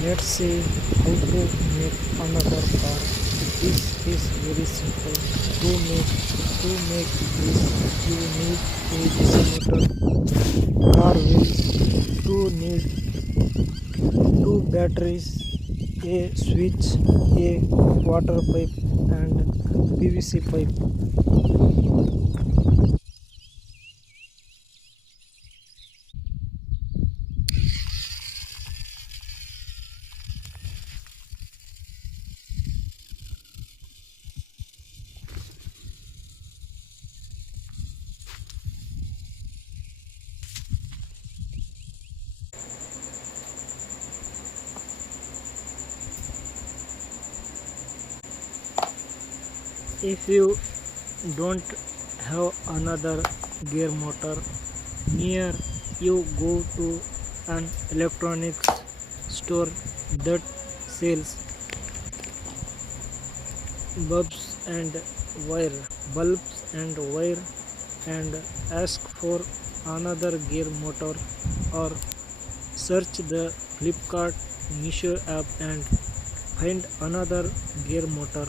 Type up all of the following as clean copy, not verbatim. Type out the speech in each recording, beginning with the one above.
Let's see how to make another car. This is very simple. To make this you need a DC motor, car wheels, two need two batteries, a switch, a water pipe and PVC pipe. If you don't have another gear motor near you, go to an electronics store that sells bulbs and wire bulbs and wire and ask for another gear motor, or search the Flipkart Misho app and find another gear motor.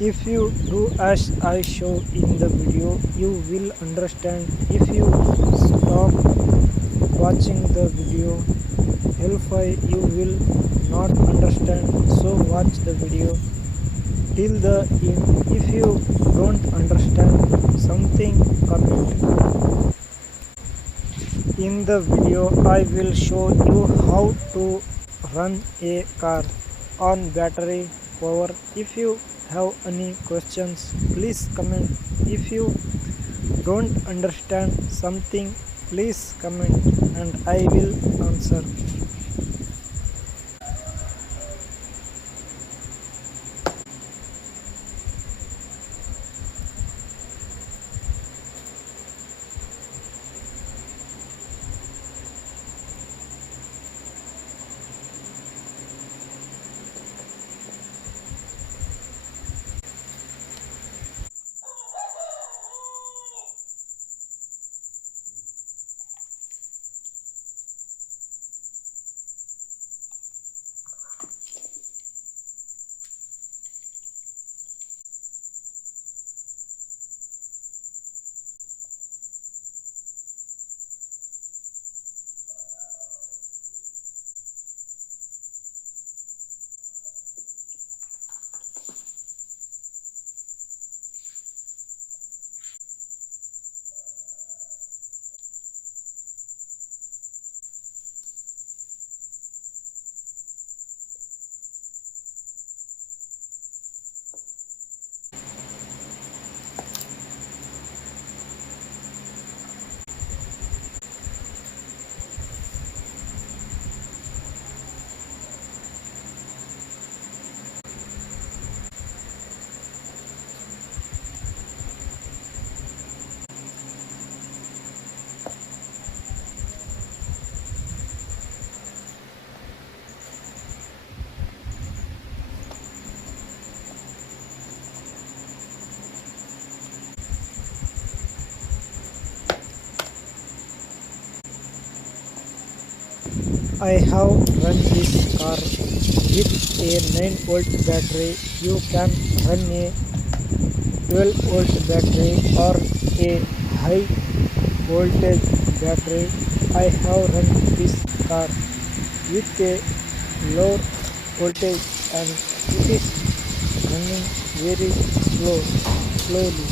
If you do as I show in the video, you will understand. If you stop watching the video halfway, you will not understand. So watch the video till the end. If you don't understand something, comment. In the video, I will show you how to run a car on battery power. If you have any questions, please comment. If you don't understand something, please comment and I will answer. I have run this car with a 9-volt battery. You can run a 12-volt battery or a high voltage battery. I have run this car with a low voltage and it is running very slowly.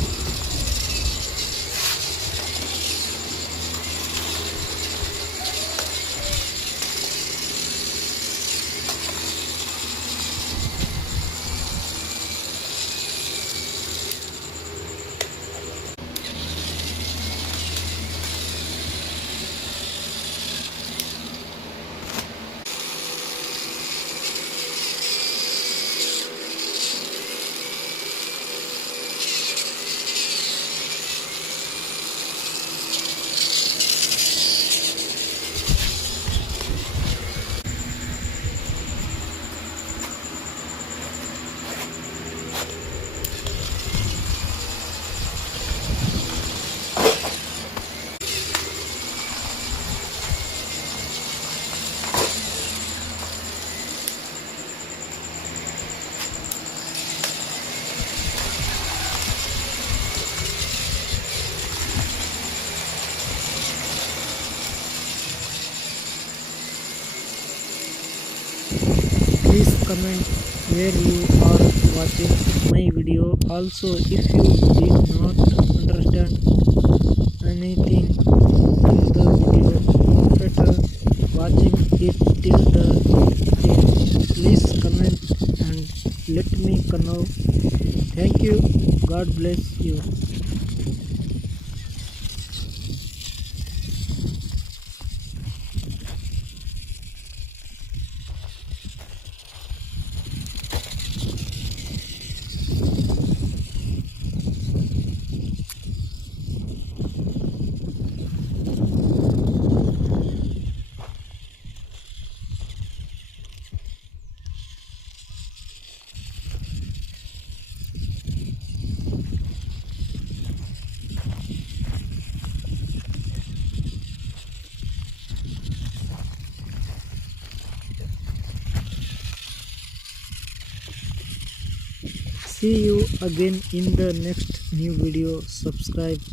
Please comment where you are watching my video. Also, if you did not understand anything in the video after watching it till the end, please comment and let me know. Thank you. God bless you. See you again in the next new video. Subscribe.